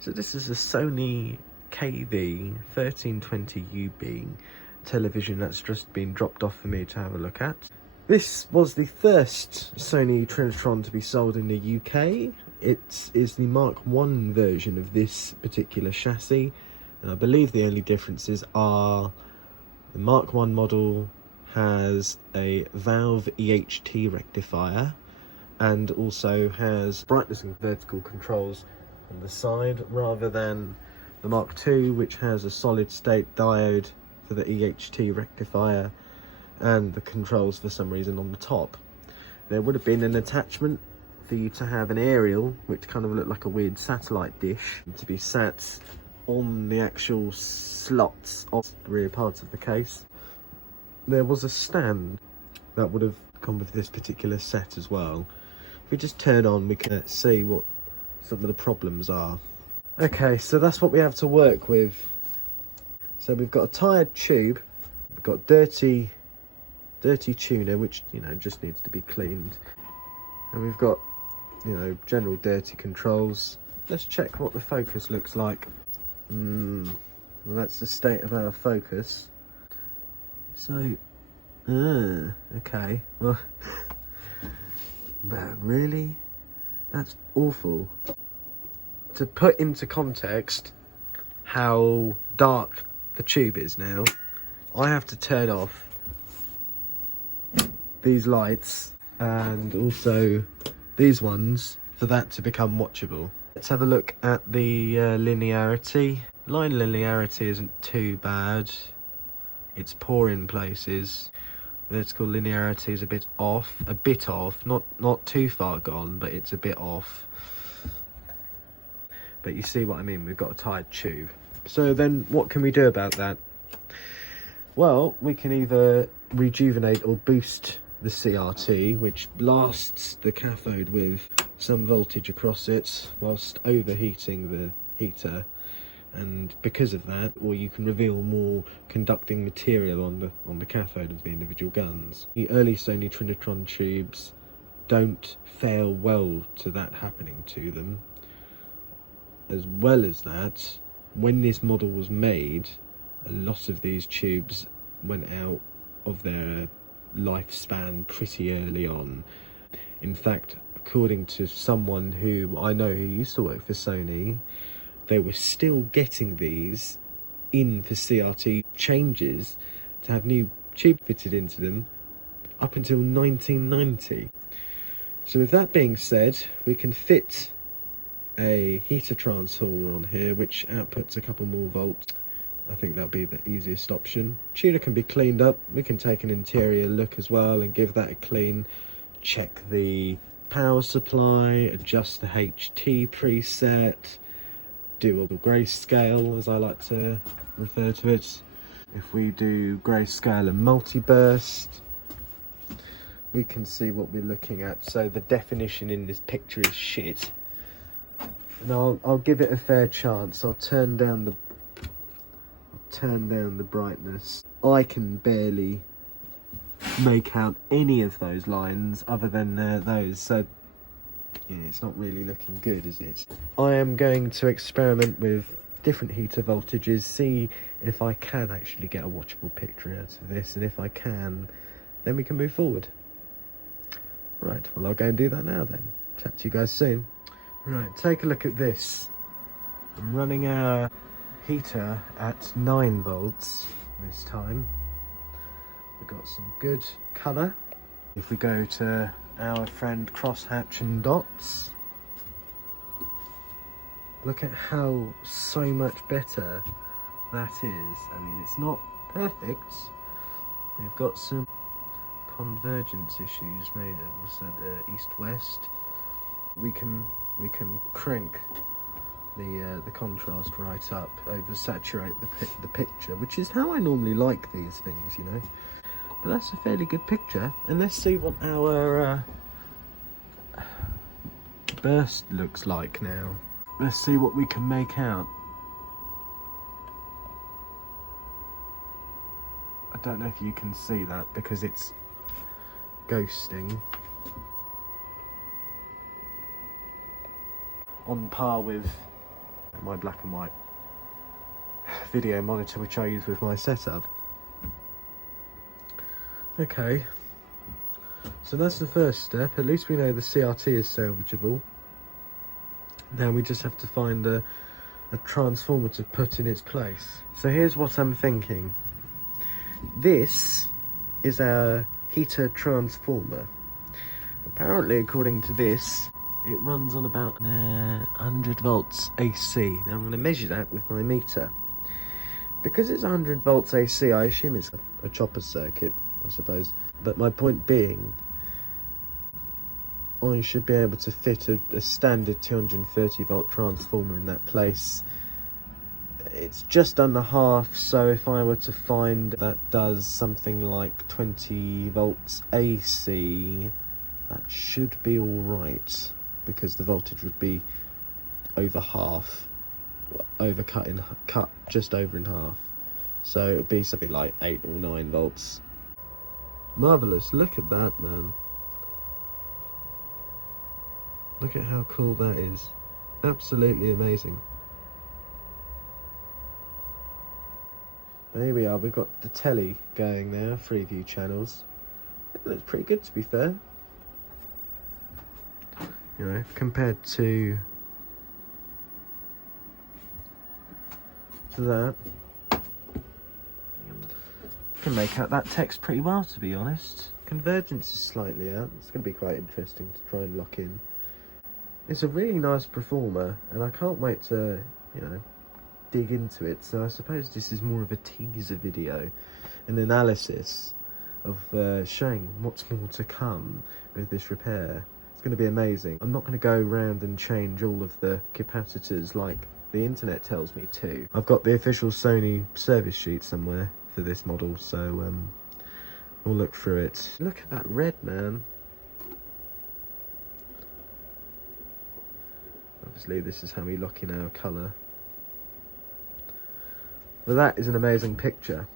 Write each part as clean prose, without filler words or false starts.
So this is a Sony KV-1320UB television that's just been dropped off for me to have a look at. This was the first Sony Trinitron to be sold in the UK. It is the Mark I version of this particular chassis. And I believe the only differences are the Mark I model has a valve EHT rectifier and also has brightness and vertical controls on the side, rather than the Mark II, which has a solid state diode for the EHT rectifier and the controls for some reason on the top. There would have been an attachment for you to have an aerial, which kind of looked like a weird satellite dish, to be sat on the actual slots of the rear part of the case. There was a stand that would have come with this particular set as well. If we just turn on, we can see what some of the problems are. Okay, so that's what we have to work with. So we've got a tired tube, we've got dirty tuner, which, you know, just needs to be cleaned, and we've got, you know, general dirty controls. Let's check what the focus looks like. Well, that's the state of our focus. So, okay, well, man, really? That's awful. To put into context how dark the tube is now, I have to turn off these lights and also these ones for that to become watchable. Let's have a look at the linearity. Line linearity isn't too bad. It's poor in places. Vertical linearity is a bit off, not too far gone, but it's a bit off. But you see what I mean, we've got a tired tube. So then what can we do about that? Well, we can either rejuvenate or boost the CRT, which blasts the cathode with some voltage across it whilst overheating the heater, and because of that, or you can reveal more conducting material on the cathode of the individual guns. The early Sony Trinitron tubes don't fare well to that happening to them. As well as that, when this model was made, a lot of these tubes went out of their lifespan pretty early on. In fact, according to someone who I know who used to work for Sony, they were still getting these in for CRT changes to have new tube fitted into them up until 1990. So with that being said, we can fit a heater transformer on here which outputs a couple more volts. I think that'll be the easiest option. Tuner can be cleaned up. We can take an interior look as well and give that a clean. Check the power supply, adjust the HT preset, do a grayscale, as I like to refer to it. If we do grayscale and multi-burst, we can see what we're looking at. So the definition in this picture is shit. And I'll give it a fair chance. I'll turn down the brightness. I can barely make out any of those lines other than those, so yeah, it's not really looking good, is it? I am going to experiment with different heater voltages, see if I can actually get a watchable picture out of this, and if I can, then we can move forward. Right, well, I'll go and do that now then. Chat to you guys soon. Right, take a look at this. I'm running our heater at 9 volts this time. We've got some good colour. If we go to our friend crosshatch and dots, look at how so much better that is. I mean, it's not perfect. We've got some convergence issues, maybe what's that, east-west. We can crank the contrast right up, oversaturate the picture, which is how I normally like these things, you know. But that's a fairly good picture, and let's see what our burst looks like now. Let's see what we can make out. I don't know if you can see that because it's ghosting. On par with my black and white video monitor which I use with my setup. Okay, so that's the first step. At least we know the CRT is salvageable. Now we just have to find a transformer to put in its place. So here's what I'm thinking. This is our heater transformer. Apparently, according to this, it runs on about 100 volts AC. Now I'm going to measure that with my meter. Because it's 100 volts AC, I assume it's a chopper circuit, I suppose. But my point being, I should be able to fit a standard 230 volt transformer in that place. It's just under half, so if I were to find that does something like 20 volts AC, that should be alright, because the voltage would be over half, cut just over in half. So it would be something like 8 or 9 volts. Marvellous, look at that, man. Look at how cool that is. Absolutely amazing. There we are, we've got the telly going now, Freeview channels. It looks pretty good, to be fair. You know, compared to that. Can make out that text pretty well, to be honest. Convergence is slightly out. It's going to be quite interesting to try and lock in. It's a really nice performer, and I can't wait to, you know, dig into it. So I suppose this is more of a teaser video, an analysis of showing what's more to come with this repair. It's going to be amazing. I'm not going to go around and change all of the capacitors like the internet tells me to. I've got the official Sony service sheet somewhere for this model, so we'll look through it. Look at that red, man. Obviously this is how we lock in our colour. But that is an amazing picture,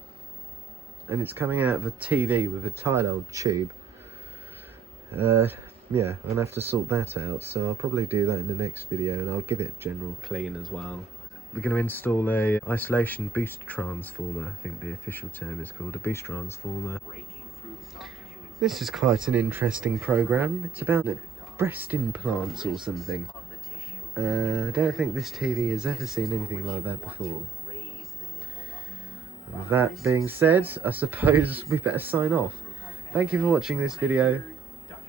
and it's coming out of a TV with a tight old tube. Yeah, I'll have to sort that out, so I'll probably do that in the next video, and I'll give it a general clean as well. We're going to install a isolation boost transformer. I think the official term is called a boost transformer. This is quite an interesting program. It's about breast implants or something. I don't think this TV has ever seen anything like that before. With that being said, I suppose we better sign off. Thank you for watching this video.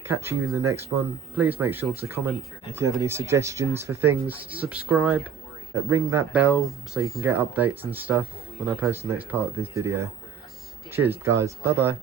Catch you in the next one. Please make sure to comment if you have any suggestions for things. Subscribe, ring that bell so you can get updates and stuff when I post the next part of this video. Cheers guys, bye bye.